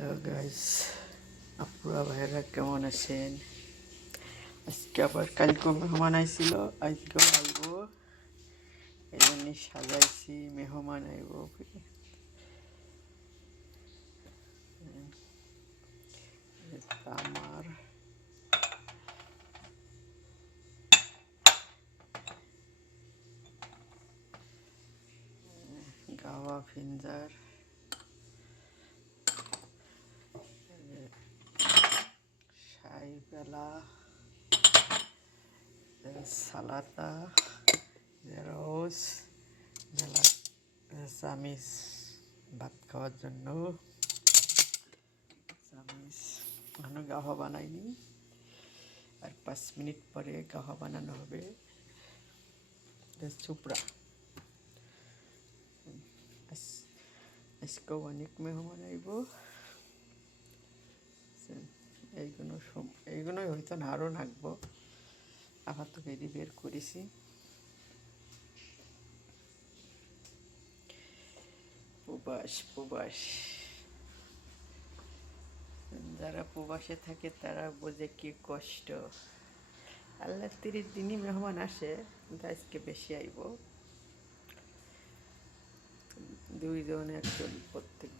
Hello guys, আপুরা ভাইরা কেমন আছেন? আজকে আবার কালকেও মেহমান আইছিল, আজকেও আইব। এই জন্য সাজাইছি, মেহমান আইব। আমার গাওয়া ফিঞ্জার, শাই বেলা, সালাতা, রোজ, মেলা চামিচ ভাত খাওয়ার জন্য। চামিচ এখনো গাওয়া বানাইনি, আর 5 মিনিট পরে গাওয়া বানানো হবে। চুপড়া আজকেও অনেক মেহমান আইব। এইগুলোই হয়তো না, আরও নাকবো। আবার তো রেডি বের করেছি। প্রবাস যারা প্রবাসে থাকে তারা বোঝে কি কষ্ট। আল্লাহ 30 দিনই মেহমান আসে, কিন্তু আজকে বেশি আইব। 2 জন 1 জন প্রত্যেক